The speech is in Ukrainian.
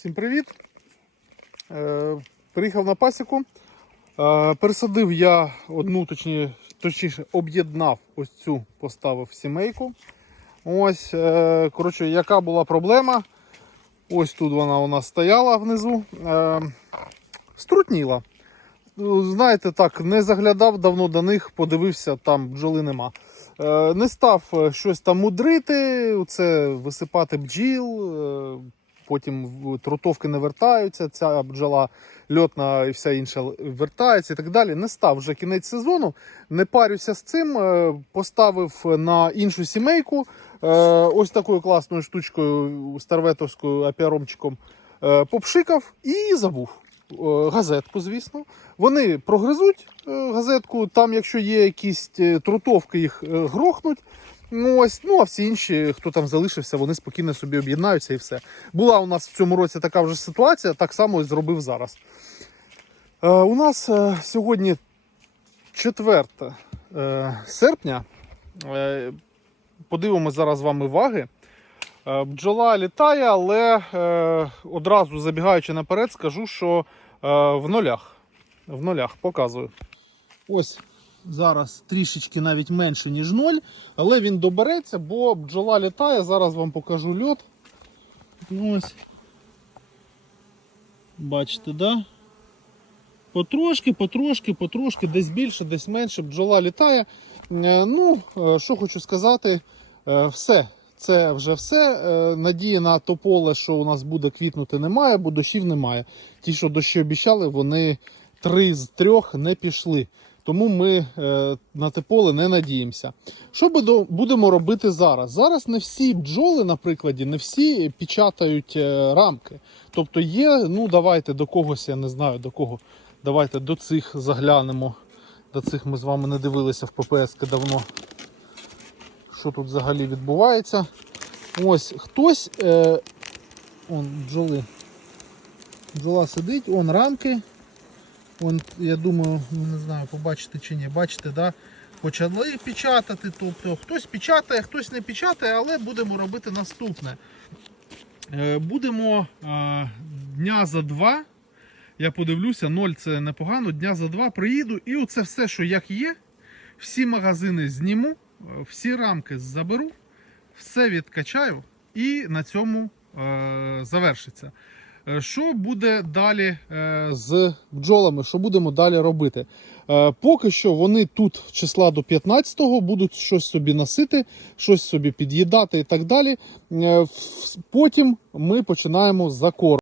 Всім привіт! Е, приїхав на пасіку. Е, пересадив я одну, точні, точніше, об'єднав ось цю, поставив сімейку. Ось, е, коротше, яка була проблема? Ось тут вона у нас стояла внизу. Струтніла. Ну, Знаєте, так, не заглядав давно до них, подивився, там бджоли нема. Не став щось там мудрити, це висипати бджіл, потім трутовки не вертаються, ця бджола льотна і вся інша вертається і так далі. Не став вже кінець сезону, не парюся з цим. е, Поставив на іншу сімейку е, ось такою класною штучкою старветовською апіаромчиком е, попшикав і забув. Газетку, звісно. Вони прогризуть газетку. Там, якщо є якісь трутовки, їх грохнуть. Ну, ось, ну а всі інші, хто там залишився, вони спокійно собі об'єднаються і все. Була у нас в цьому році така вже ситуація, так само і зробив зараз. Е, у нас е, сьогодні 4 е, серпня. Е, подивимося зараз вами ваги. Е, Бджола літає, але е, одразу забігаючи наперед, скажу, що е, в нулях. В нулях показую. Ось зараз трішечки навіть менше, ніж 0, але він добереться, бо бджола літає. Зараз вам покажу льот. Ну, Ось. Бачите, да? Потрошки, потрошки, потрошки, десь більше, десь менше, бджола літає. Е, Ну, е, що хочу сказати, е, все. Це вже все. Надії на то поле, що у нас буде квітнути, немає, бо дощів немає. Ті, що дощі обіцяли, вони три з трьох не пішли. Тому ми е, на те поле не надіємося. Що будемо робити зараз? Зараз не всі бджоли, на прикладі, не всі печатають е, рамки. Тобто є, ну давайте до когось, я не знаю до кого. Давайте до цих заглянемо. До цих ми з вами не дивилися в ППС давно. Що тут взагалі відбувається? Ось хтось. Е, он бджоли. Бджола сидить, он рамки. Он, я думаю, ну, не знаю, побачите чи ні. Бачите, да? почали печатати. Тобто хтось печатає, хтось не печатає, але будемо робити наступне. Е, Будемо е, дня за два. Я подивлюся, ноль це непогано. Дня за два приїду і оце все, що як є, всі магазини зніму, е, всі рамки заберу, все відкачаю і на цьому завершиться. Е, Що буде далі е, з бджолами? Що будемо далі робити? Е, Поки що вони тут числа до 15-го будуть щось собі носити, щось собі під'їдати і так далі. Потім ми починаємо закор.